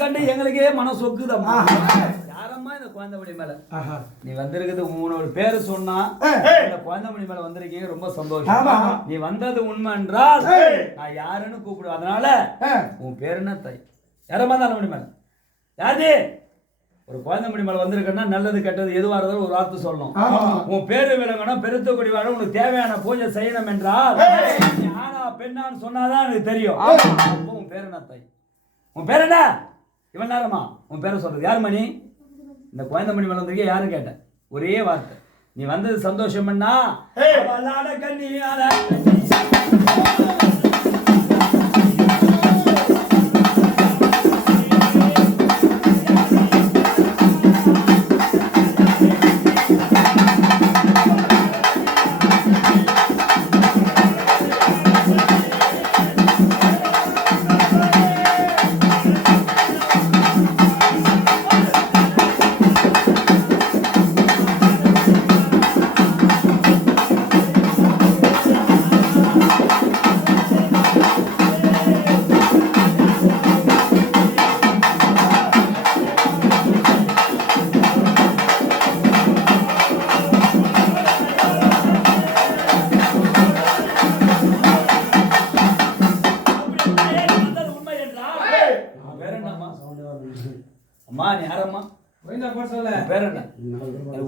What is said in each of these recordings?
கண்டு எங்களுக்கே மனம் சொக்குதம்மா. யாரம்மா இந்த குழந்தைமணி மேல நீ வந்திருக்குது உன்னோட பேரு சொன்னா இந்த குழந்தைமணி மேல வந்திருக்கீங்க, ரொம்ப சந்தோஷம். நீ வந்தது உண்மை என்றால் நான் யாருன்னு கூப்பிடுவேன். அதனால உன் பேரு என்ன தாய்? யாரம்மா தான் மணி மேல யாரு? ஒரு குழந்தைமணி மேல வந்திருக்கன்னா நல்லது கெட்டது எதுவாக இருந்தாலும் ஒரு வார்த்தை சொல்லணும். உன் பேரு விளங்கணும், பெருத்த கொடி வாழ உனக்கு தேவையான பூஜை செய்யணும் என்றால் ஆனா பெண்ணான்னு சொன்னாதான் எனக்கு தெரியும். உன் பேரு என்ன தாய்? உன் பேர் என்ன? இவன் நேரமா உன் பேரை சொல்றது யார் மணி? இந்த குழந்தைமணி மேல வந்திருக்கே யாரு கேட்டேன்? ஒரே வார்த்தை, நீ வந்தது சந்தோஷம் பண்ணா கண்ணியால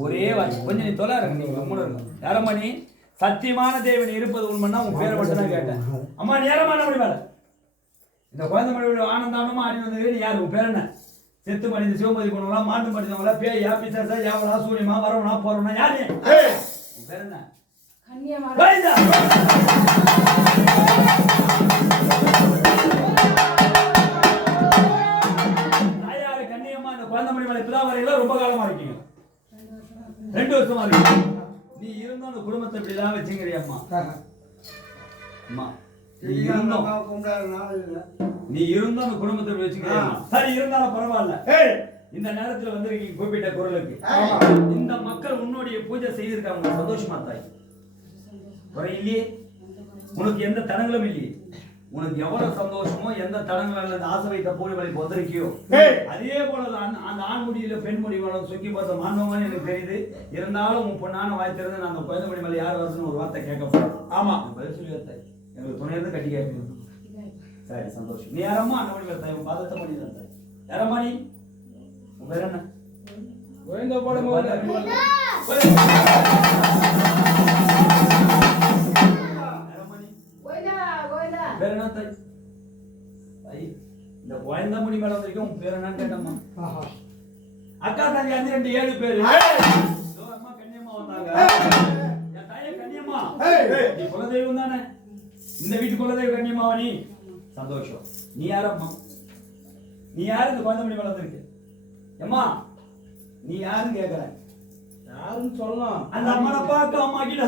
ஒரே கொஞ்சம் நீ தொலை யாரம்மா நீ? சத்தியமான தேவன் இருப்பது உண்மைன்னா உன் பேரை மட்டும் தான் கேட்டேன். அம்மா நீ யாரம்மா? மணி மேல இந்த குழந்தை மணி ஆனந்தானமா ஆடி வந்தது நீ யாரு? உன் பேர் என்ன? செத்து மனித சிவமதி கொண்டவங்களா, மாண்டு மனிதவங்களா, பேயா பிசாசா, யாவலா, சூரியமா, வரவனா, போறவனா, யாரு? உன் பேர் என்ன? தாயாரு கண்ணியம்மா இந்த குழந்தை மணி மேல இப்பதான் வரையில ரொம்ப காலமா இருக்கீங்க, 2 வருஷமா இருக்கு. நீ இருந்தும் அந்த குடும்பத்தை இப்படிதான் வச்சுக்கிறியம்மா. அம்மா நீ இருந்தும் அந்த குடும்பத்தை வச்சுக்கிறியம்மா. சரி இருந்தாலும் பரவாயில்ல. இந்த நேரத்துல வந்திருக்கீங்க குறிப்பிட்ட குரலுக்கு. இந்த மக்கள் உன்னுடைய பூஜை செய்திருக்காங்க, சந்தோஷமா தாய்? குறை இல்லையே, உனக்கு எந்த தடங்களும் இல்லையே. உனக்கு எவ்வளவு சந்தோஷமோ, எந்த தடங்கள் ஆசை வைத்த போலி வழிக்கு வந்திருக்கியோ அதே போலதான் அந்த ஆண் முடியில பெண் முடி சொக்கி பார்த்த மாணவங்கன்னு எனக்கு தெரியுது. இருந்தாலும் உன் பொண்ணான வாய்த்திருந்து நான் அந்த குழந்தை மணி மேல யார் வருதுன்னு ஒரு வார்த்தை கேட்கப்படும். ஆமா பதில் சொல்லி வைத்தாய், எங்களுக்கு துணை இருந்து கட்டி கேட்கணும். சரி சந்தோஷம். நீ யாரம்மா? அண்ணன் மணி வைத்தாய், உன் பாதத்தை பண்ணி தந்தாய். யாரம்மா நீ? உன் பேர் என்ன? பேர் என்ன தாய்? இந்த குழந்தைமணி மேல வந்திருக்கேன், உன் பேர் என்னன்னு கேட்டம்மா. அக்கா தங்கி 5 7 பேரு. அம்மா கன்னியம்மா வந்தாங்க. என் தாயே கன்னியம்மா, நீ குலதெய்வம் தானே? இந்த வீட்டு குலதெய்வம் கன்னியம்மாவா நீ? சந்தோஷம். நீ யாரம்மா? நீ யாரு இந்த குழந்தைமணி மேல வந்திருக்கு? அம்மா நீ யாருன்னு கேட்கற? யாருன்னு சொல்லலாம். அந்த அம்மனை பார்க்க அம்மா கிட்ட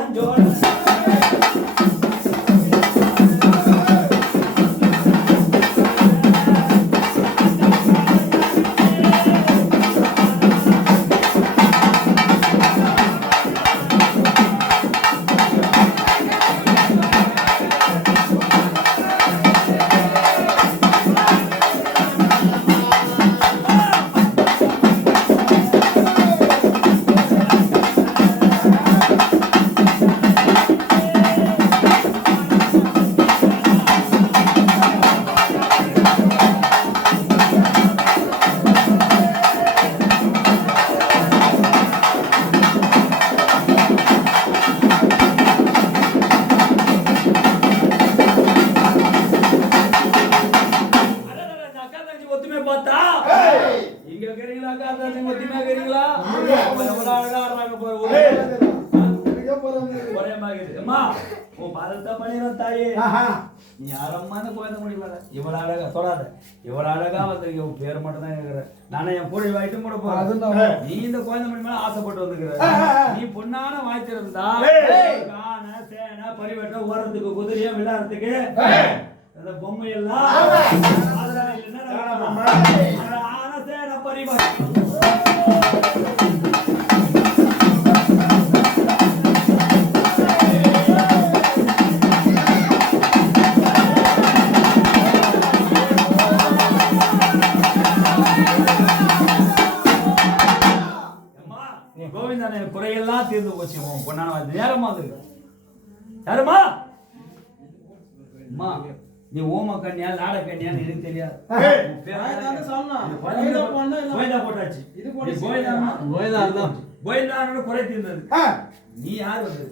நீ யாரம்மா குழந்தை முடி மேல இவ்வளவு அழகா தொடாத, இவ்வளவு அழகா வந்திருக்க. உன் பேர் மட்டும் தான் கேட்கிறேன். நானே என் பூரி வாய்ட்டும் கூட போறேன். நீ இந்த குழந்தை முடி மேல ஆசைப்பட்டு வந்துக்கிற. நீ பொண்ணான வாய்த்திருந்தா காண சேன பரிவட்டம் ஓடுறதுக்கு, குதிரையா விளையாடுறதுக்கு, அந்த பொம்மை எல்லாம் ஆன சேன பரிவட்டம் கோவிந்தன் எனக்கு குறையெல்லாம் தீர்ந்து போச்சு உன் பொண்ணான நேரமா அது யாருமா அம்மா நீ ஓம கன்னியா லாட கன்னியான்னு எனக்கு தெரியாது கோயிந்தா போட்டாச்சு கோயிந்தானோட குறை தீர்ந்தது நீ யார் வந்து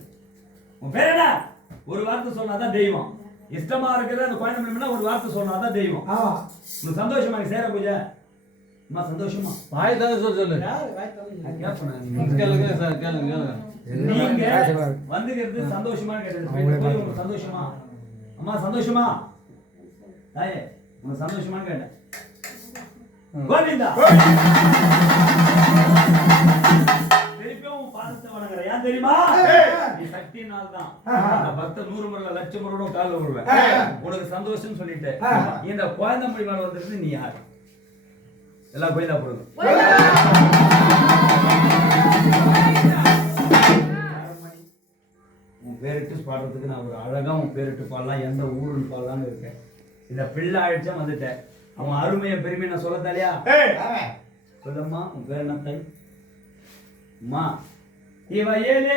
உன் பேர் என்ன ஒரு வார்த்தை சொன்னாதான் தெய்வம் இஷ்டமா இருக்கிறது அந்த கோயம்புத்தூர்னா ஒரு வார்த்தை சொன்னாதான் தெய்வம் உனக்கு சந்தோஷமா சேர பூஜை அம்மா சந்தோஷமா வாய் தான் சொல்லு கேளுங்க சார் கேளுங்க நீங்க வந்துக்கிறது சந்தோஷமான்னு கேட்டது உங்களுக்கு சந்தோஷமா அம்மா சந்தோஷமா தாயே உங்களுக்கு சந்தோஷமான்னு கேட்டேன் கோவிந்தா திருப்பியும் பாதத்தை வணங்குற ஏன் தெரியுமா நீ சக்தியினால் தான் பக்த 100 முறை லட்சம் முறை கால விடுவேன் உனக்கு சந்தோஷம் சொல்லிட்டு இந்த கோயந்தமொழி மேல வந்திருந்து நீ யார் எல்லாம் கோயிந்தா போடுங்க உன் பேரிட்டு பாடுறதுக்கு நான் ஒரு அழகா உன் பேரிட்டு பாடலாம் எந்த ஊருன்னு பாடலான்னு இருக்கேன் இந்த பிள்ளை ஆயிடுச்சா வந்துட்டேன் அவன் அருமையை பெருமையை நான் சொல்ல தலையா சொல்லம்மா உன் பேர் என்ன தாய் அம்மா இவ ஏலே